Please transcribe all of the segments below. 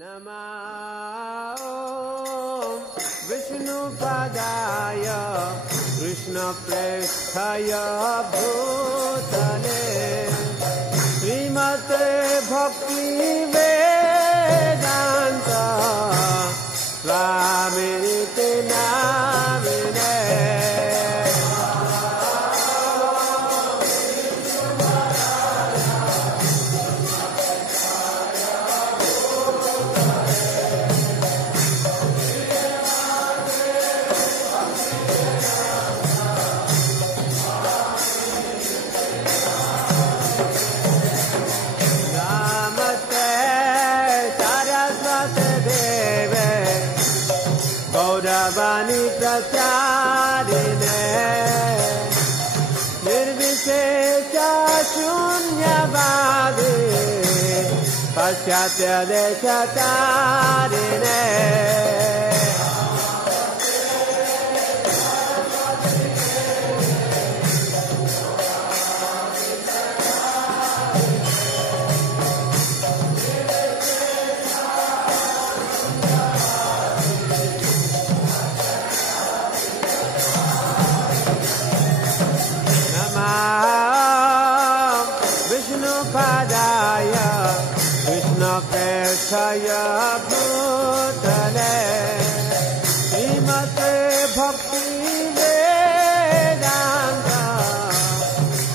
नमः विष्णुपदाय कृष्णप्रेष्ठाय भूतले श्रीमते भक्तिवेदान्त स्वामिनिति नामिने गौरवाणी प्रचारिणे निर्विशेष शून्यवादी पाश्चात्य देशतारिणे विष्णुपदाय कृष्णप्रेष्ठाय भूतले श्रीमते भक्तिवेदान्त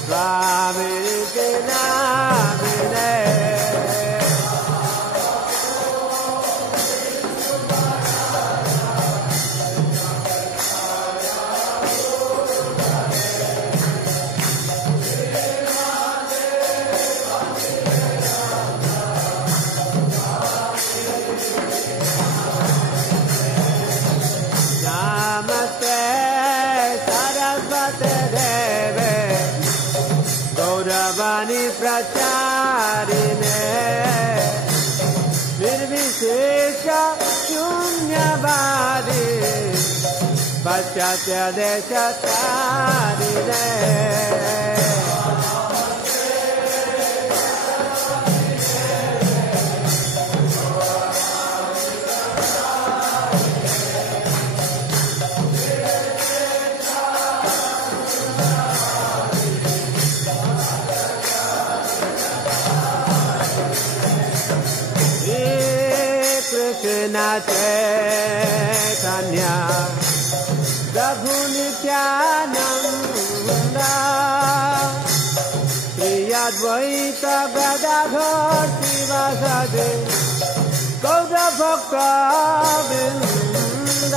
स्वामिनिति नामिने गौरवाणी प्रचारिणे निर्विशेष शून्यवादी पाश्चात्य देशतारिणे कृष्ण चैतन्य प्रभु नित्यानंद श्री अद्वैत गदाधर शिवासादि गौर भक्त वृंद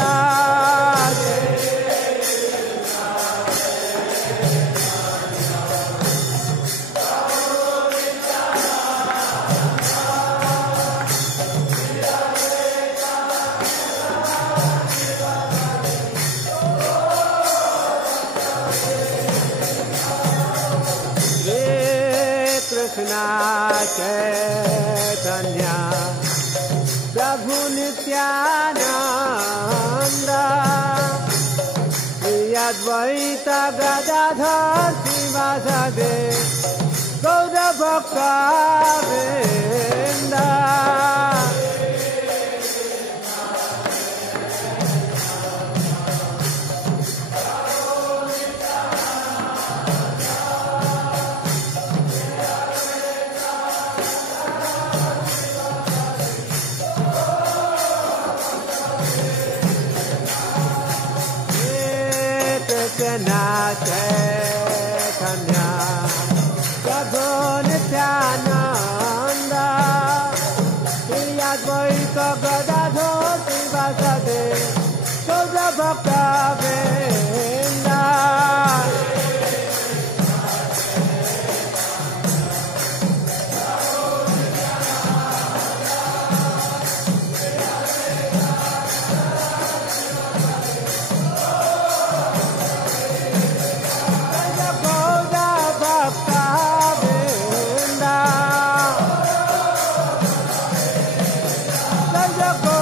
कृष्ण चैतन्य प्रभु नित्यानंद श्री अद्वैत गदाधर शिवासादि गौर भक्त वृंद कृष्ण चैतन्य प्रभु नित्यानंद श्री अद्वैत गदाधर शिवासादि गौर भक्त वृंद Go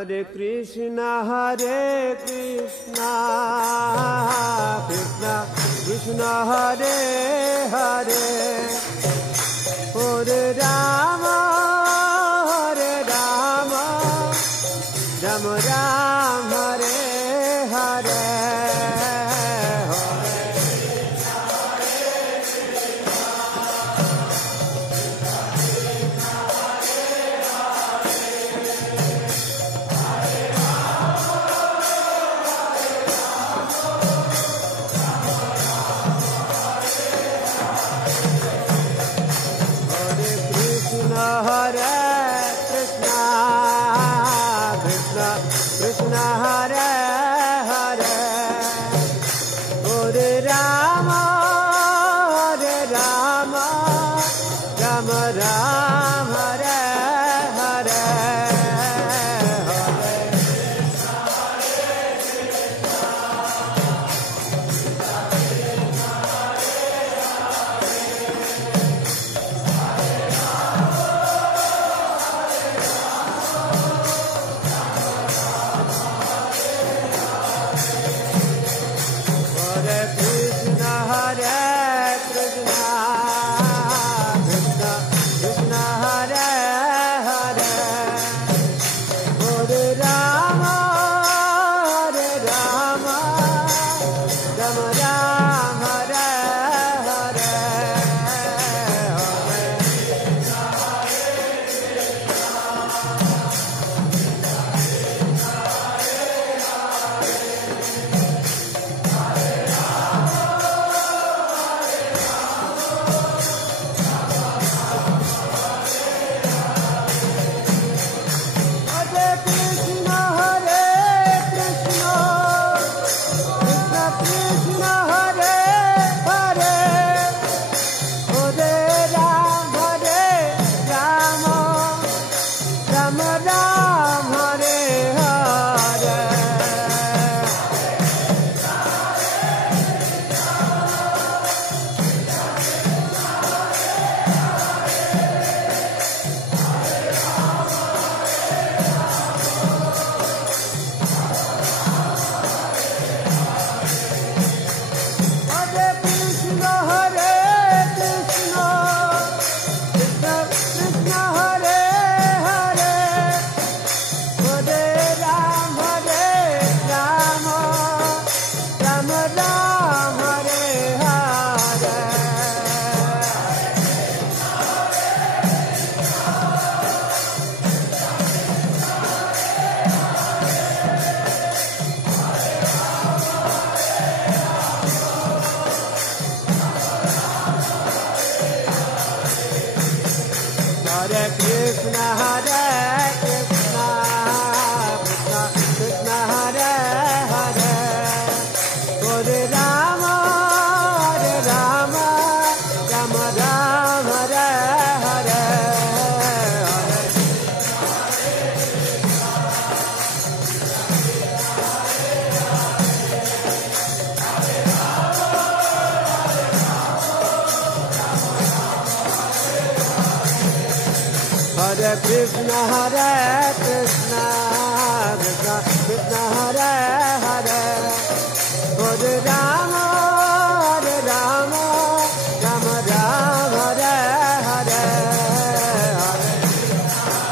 Hare Krishna Krishna Krishna Hare Hare Hare Rama Rama Rama Hare Hare Krishna Hare Krishna Krishna Krishna Hare Hare Hare Rama Rama Rama Hare Hare Hare Krishna Hare Krishna Krishna Krishna Hare Hare Hare Rama Rama Rama Hare Hare Hare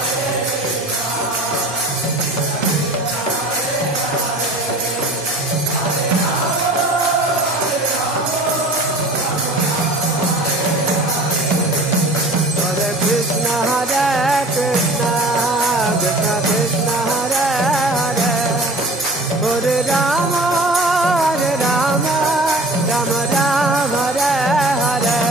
Krishna Hare Krishna Krishna Krishna Hare Hare Hare Rama Rama Hare Hare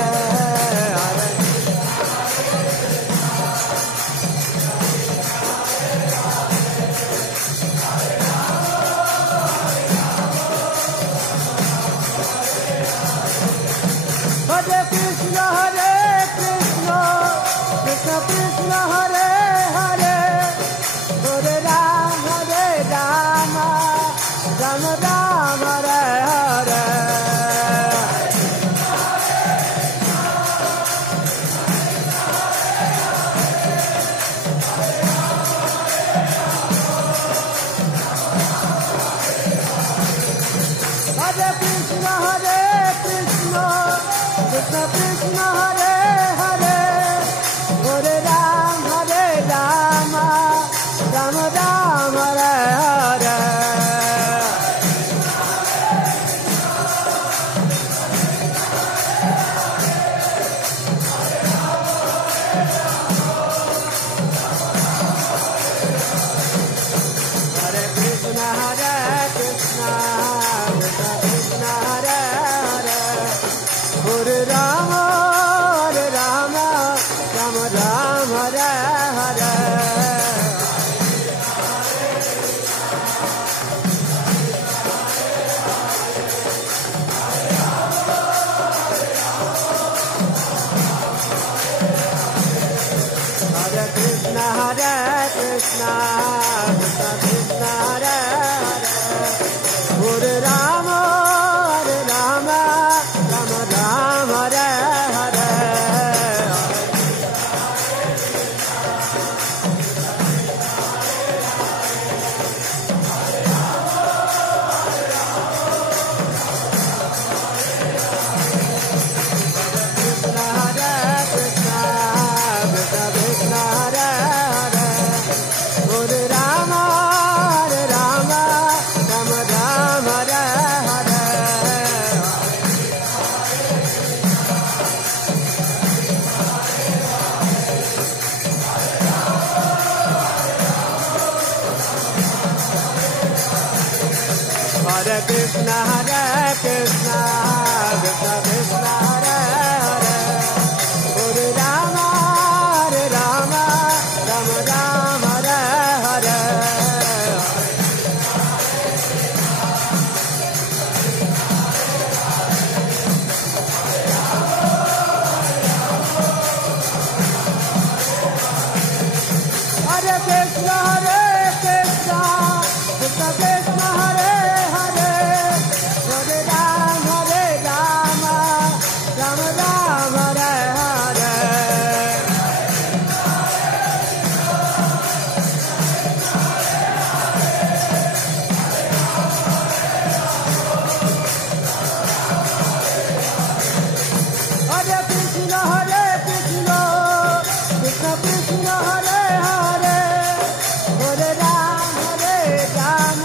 Hare Ram, Ram Ram, Hare Hare. Hare Krishna, Krishna Krishna, Hare Hare. Hare Rama, Rama Ram, Hare Hare. Hare Krishna, Krishna Krishna, Hare Hare. Hare Rama, Rama Ram, Hare Hare. Hare Krishna, Krishna Krishna, Hare Hare. Hare Rama, Rama Ram, Hare Hare. Hare Krishna, Krishna Krishna, Hare Hare. Hare Ram, Ram Ram, Hare Hare. Hare Krishna, Krishna Krishna, Hare Hare. Hare Ram,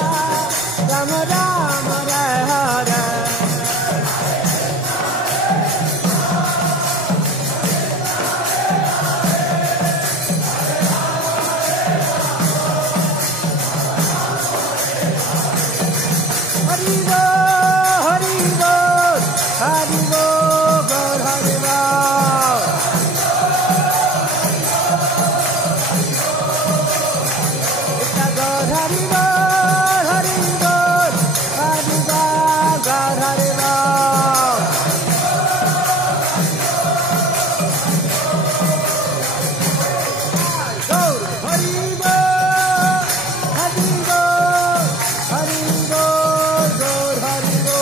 Ram Ram, Hare Hare. Hari Bo, Hari Bo, Hari Bo, Gaur Hari Bo. Gaur Hari Bo, Hari Bo, Hari Bo, Gaur Hari Bo. Gaur Hari Bo, Hari Bo, Hari Bo, Gaur Hari Bo.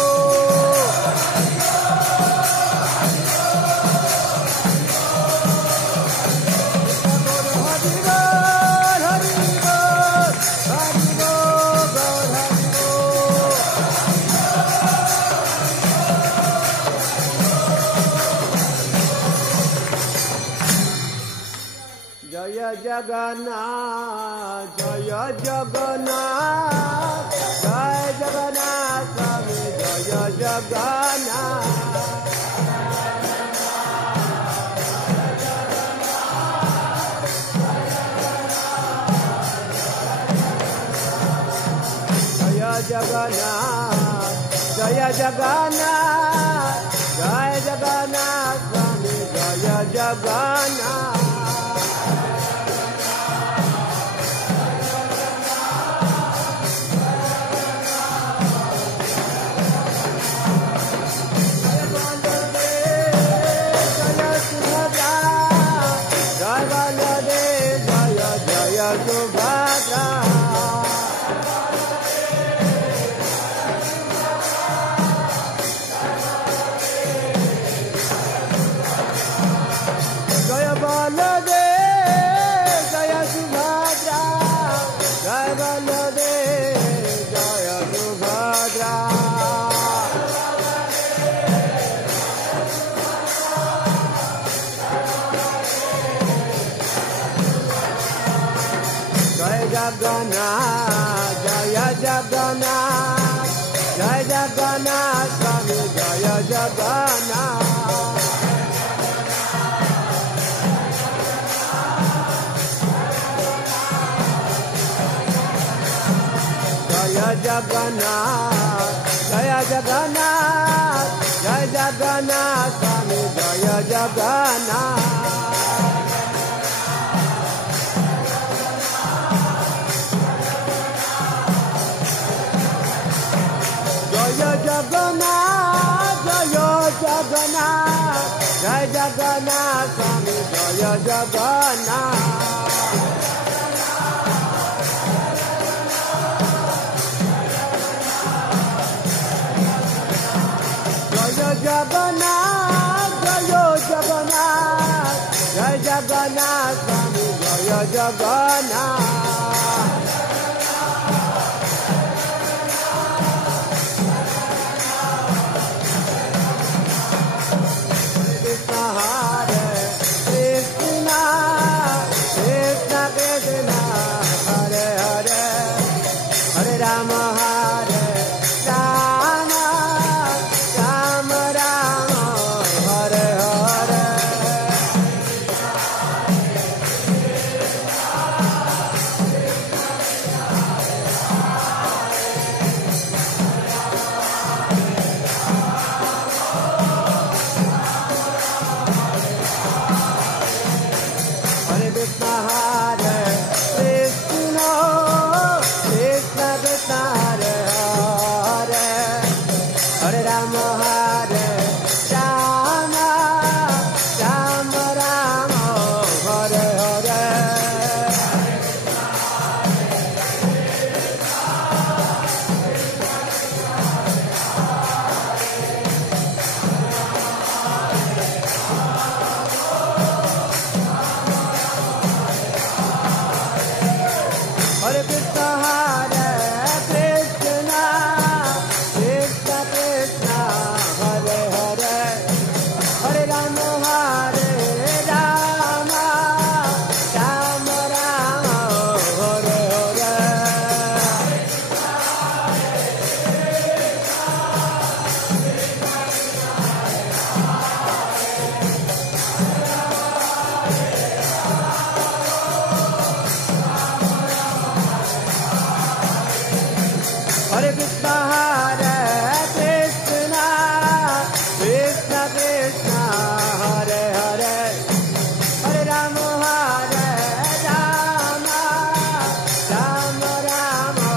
Jaya Jagannath, Jaya Jagannath, Jaya Jagannath, Swami Jaya Jagannath. Jaya Jagannath, Jaya Jagannath, Jaya Jagannath, Swami Jaya Jagannath. Jaya Bala Jagannath, Jaya Jagannath, Jaya Jagannath, Swami Jaya Jagannath. Jaya Jagannath, Jaya Jagannath, Jaya Jagannath, Swami Jaya Jagannath. Jaya Jagannath, Jaya Jagannath, Jaya Jagannath, Swami Jaya Jagannath. Jaya Jagannath, Jaya Jagannath, Jaya Jagannath, Swami Jaya Jagannath. Krishna Hare Krishna, Krishna Krishna, Hare Hare, Hare Rama Hare Rama, Rama Rama, Hare Hare. Hare Krishna Hare Krishna, Krishna Krishna Hare Hare, Hare Rama Hare Rama, Rama Rama, Hare Hare. Hare Krishna Hare Krishna, Krishna Krishna Hare Hare, Hare Rama Hare Rama, Rama Rama, Hare Hare. Hare Krishna Hare Krishna, Krishna Krishna Hare Hare, Hare Rama Hare Rama, Rama Rama,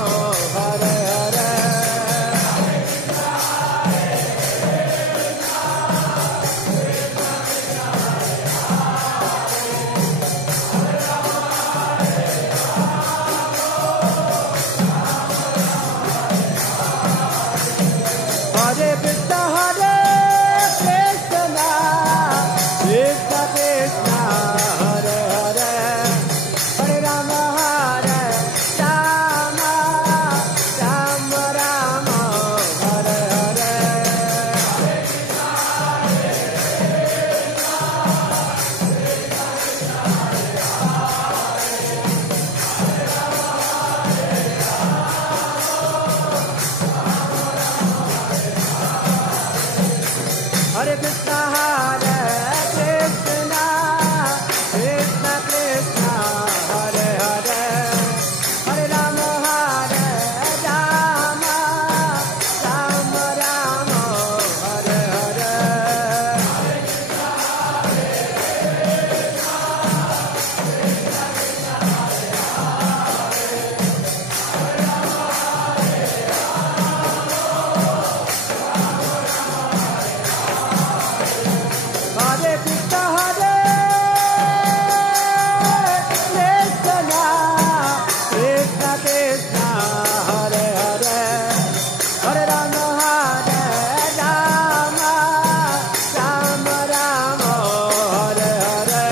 Hare Hare. Hare Krishna Hare Krishna, Krishna Krishna Hare Hare, Hare Rama Hare Rama, Rama Rama, Hare Hare. Hare Krishna Hare Krishna, Krishna Krishna Hare Hare, Hare Rama Hare Rama, Rama Rama, Hare Hare. Hare Krishna Hare Krishna, Krishna Krishna Hare Hare, Hare Rama Hare Rama, Rama Rama, Hare Hare.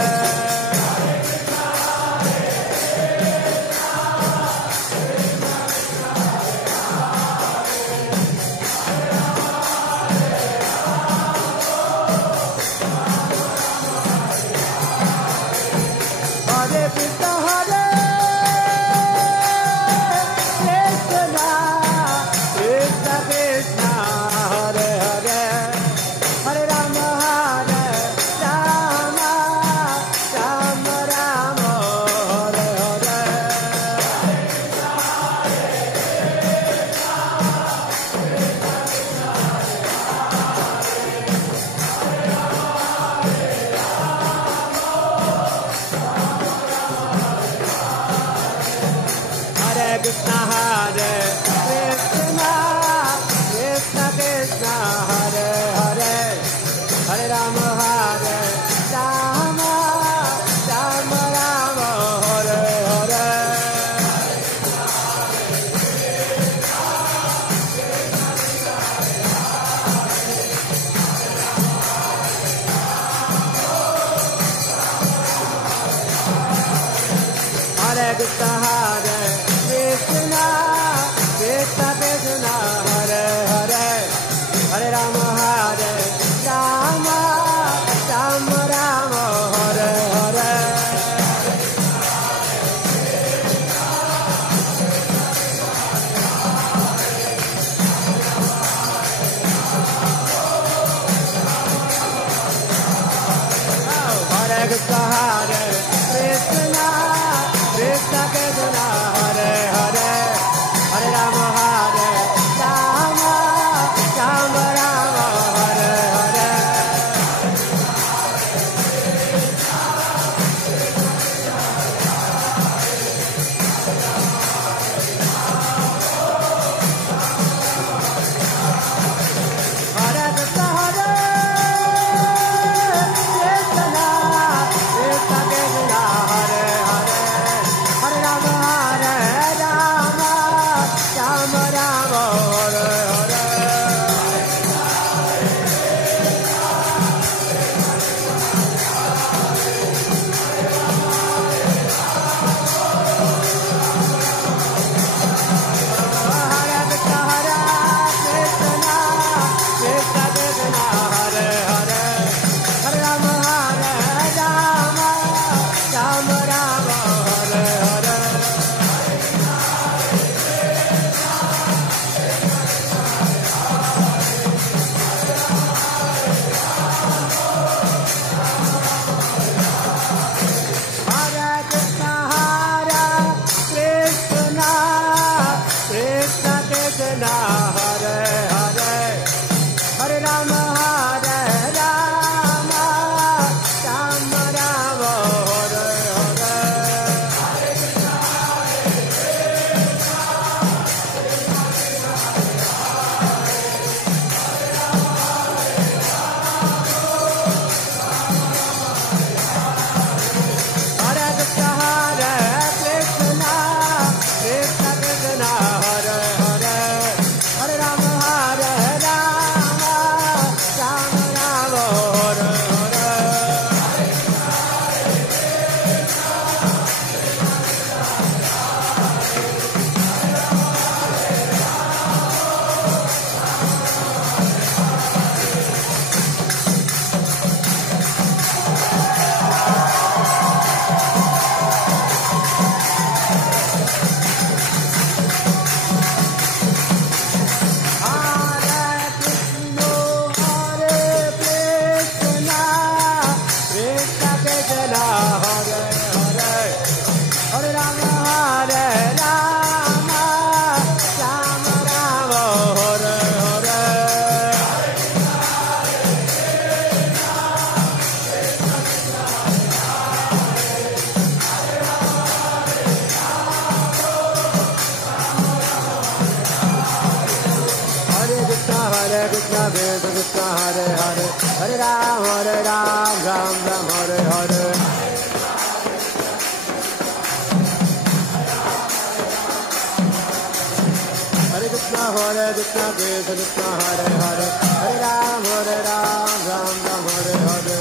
Hare Krishna Hare Krishna Hare Krishna Krishna Krishna Hare Hare Hare Rama Hare Rama Rama Rama Hare Hare Hare Krishna Hare Krishna Krishna Krishna Hare Hare Hare Rama Hare Rama Rama Rama Hare Hare Hare Krishna Hare Krishna Krishna Krishna Hare Hare Hare Rama Hare Rama Rama Rama Hare Hare Hare Krishna Hare Krishna Krishna Krishna Hare Hare Hare Rama Hare Rama Rama Rama Hare Hare Hare Krishna Hare Krishna Krishna Krishna Hare Hare Hare Rama Hare Rama Rama Rama Hare Hare Hare Krishna Hare Krishna Krishna Krishna Hare Hare Hare Rama Hare Rama Rama Rama Hare Hare Hare Krishna Hare Krishna Krishna Krishna Hare Hare Hare Rama Hare Rama Rama Rama Hare Hare Hare Krishna Hare Krishna Krishna Krishna Hare Hare Hare Rama Hare Rama Rama Rama Hare Hare Hare Krishna Krishna Krishna Hare Hare Hare Ram Ram Ram Hare Hare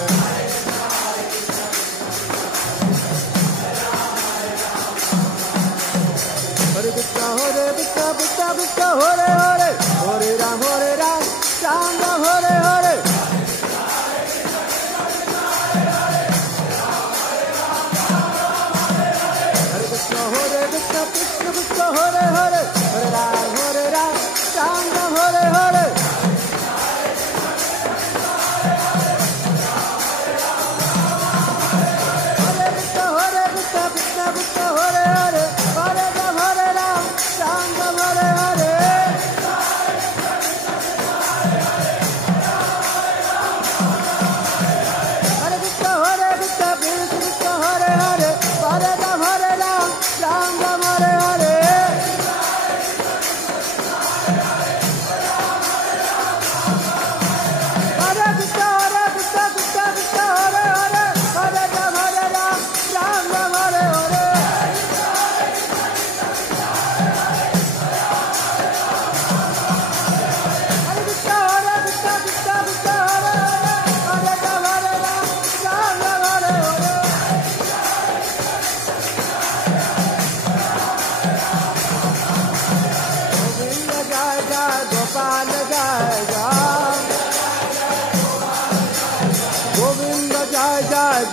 Hare Krishna Krishna Krishna Hare Hare Hare Ram Ram Ram Hare Hare Hare Krishna Krishna Krishna Hare Hare Hare Ram Ram Ram Hare Hare Hare Krishna Krishna Krishna Hare Hare Hare Ram Ram Ram Hare Hare Hare Krishna Krishna Krishna Hare Hare Hare Ram Ram Hare Hare Hare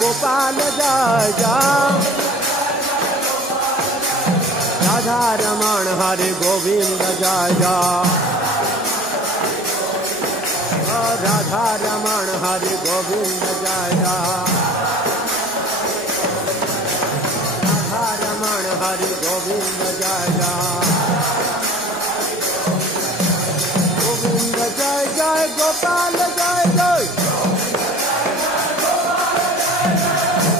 Gopal जय जय राधा रमण हरे गोविंद जय जय राधा रमण हरे गोविंद जय जय राधा रमण हरे गोविंद जय जय गोविंद जय जय गोपाल जय जय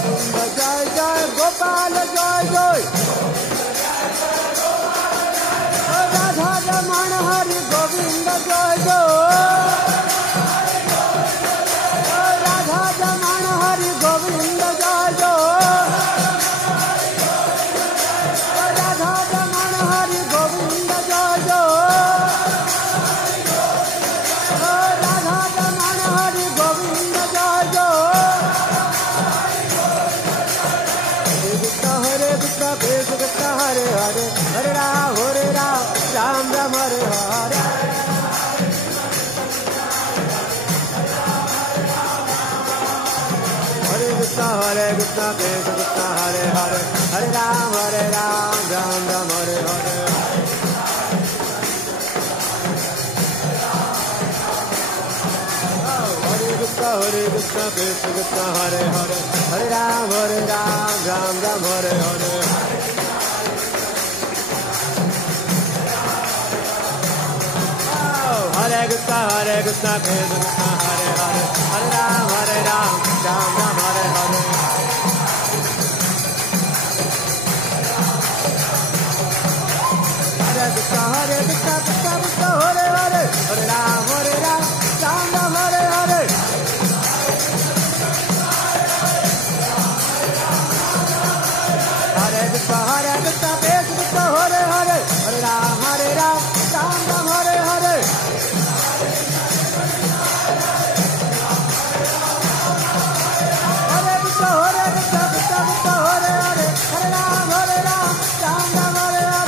गोविंद जय जय गोपाल जय जय राधा रमण हरि गोविंद जय जय राधा रमण हरि गोविंद जय जय राधा रमण हरि गोविंद जय जय राधा रमण हरि गोविंद जय जय हरे Krishna Krishna Hare Hare Hare Ram Ram Ram Hare Hare Hare Krishna Krishna Krishna Hare Hare Hare Ram Ram Ram Hare Hare Hare Krishna Krishna Krishna Hare Hare Hare Ram Ram Ram Hare Hare Hare Krishna Krishna Krishna Hare Hare Hare Ram Ram Ram Hare Hare Hare Krishna Krishna Krishna Hare Hare Hare Ram Ram Ram Hare Hare Hare Krishna Krishna Hare Hare Hare Ram Ram Ram Hare Hare Hare Krishna Krishna Hare Hare Hare Ram Ram Ram Hare Hare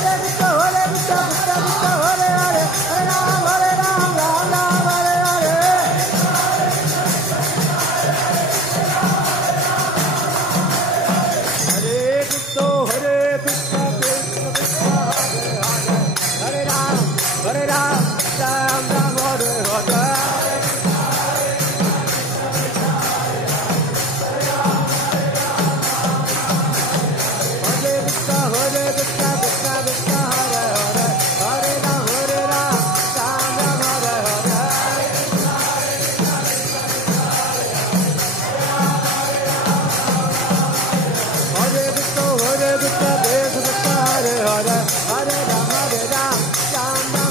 Hare Krishna Krishna Hare Hare Hare Ram Ram Ram Hare Hare Hare Ram Ram Ram Hare Hare Hare Krishna Krishna Krishna Hare Hare Hare Ram Ram Ram Hare Hare Hare Krishna Krishna Hare Hare Hare Ram Ram Ram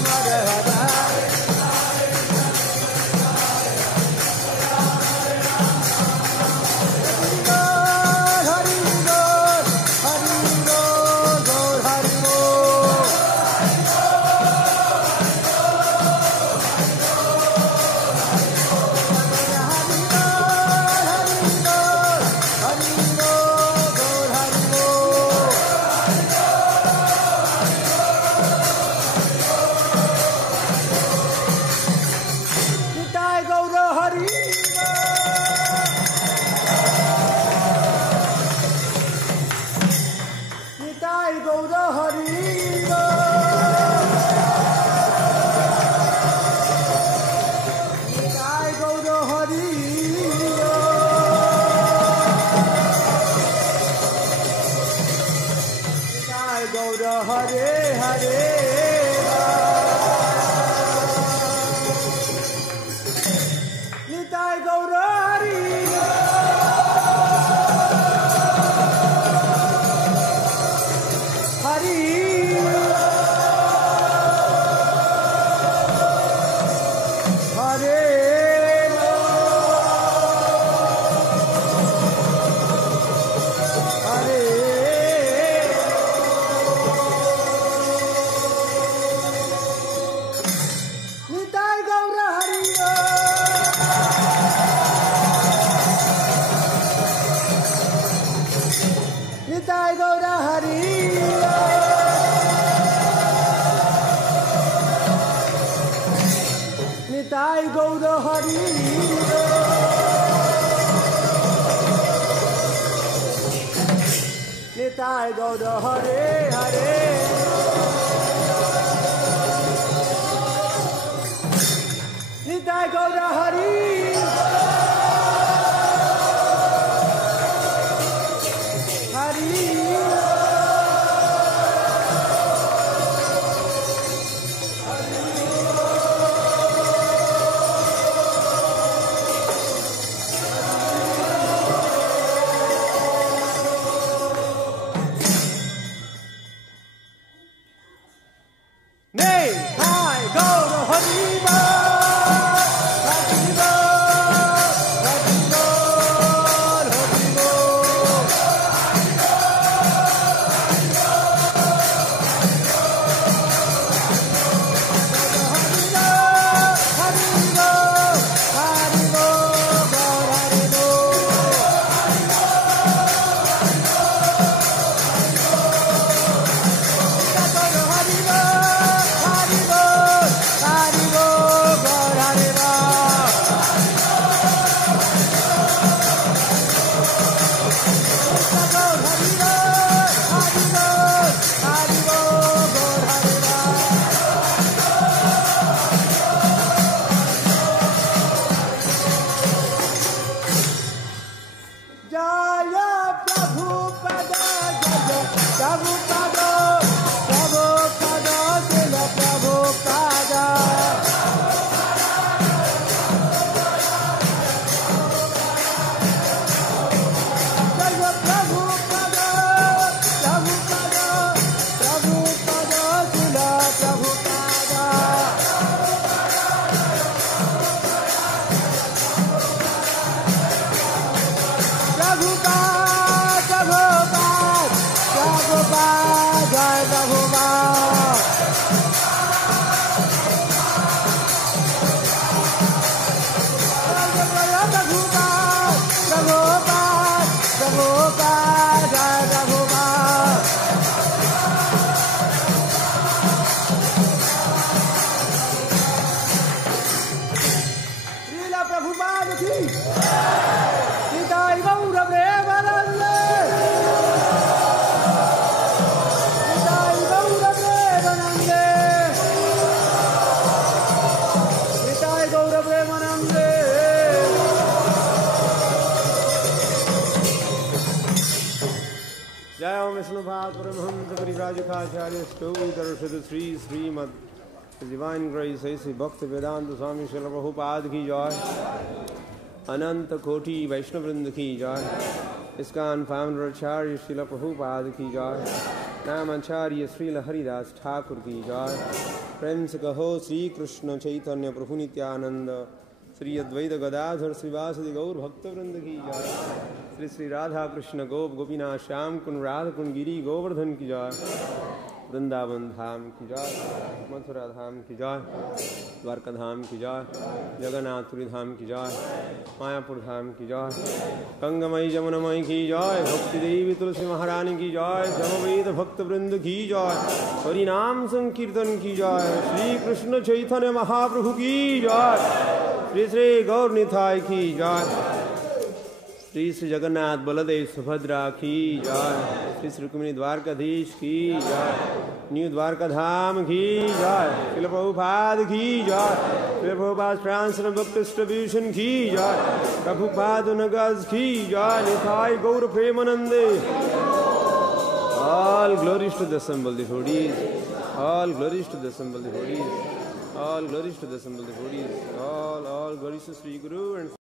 Hare Hare Nitai Gaura Hare Hare. Nitai Gaura Hare. Sri Srimad Divine Grace Sri Bhaktivedanta Swami Srila Prabhupada ki joy, Ananta Koti Vaishnavrinda ki joy, ISKCON founder Acharya Srila Prabhupada ki joy, Namacharya Srila Haridas Thakur ki joy, Prem se kaho Sri Krishna Chaitanya Prabhu Nityananda, Sri Advaita Gadadhar Srivasadi Gaur Bhaktavrinda ki joy, Sri Sri Radha Krishna Gop Gopinath Shyam Kun Radha Kun Giri Govardhan ki joy, Vrindavan धाम की जय, मथुरा धाम की जय, द्वारका धाम की जय, जगन्नाथपुरी धाम की जय, मायापुर धाम की जय, गंगामयी जमुनामयी की जय, भक्ति देवी तुलसी महारानी की जय, जमवेद भक्त वृंद की जय, हरि नाम संकीर्तन की जय, श्री कृष्ण चैतन्य महाप्रभु की जय, श्री श्री गौर निताय की जय, श्री श्री जगन्नाथ बलदेव सुभद्रा की जय, श्री श्री रुक्मिणी द्वारकाधीश की जय, न्यू द्वारका धाम की जय, श्रील प्रभुपाद की जय, Srila Prabhupada France book distribution की जय, प्रभुपाद नगज की जय, निताय गौर प्रेमानंदे। All glories to the assembled devotees, all glories to the assembled devotees, all glories to the assembled devotees, all glories to Sri Guru and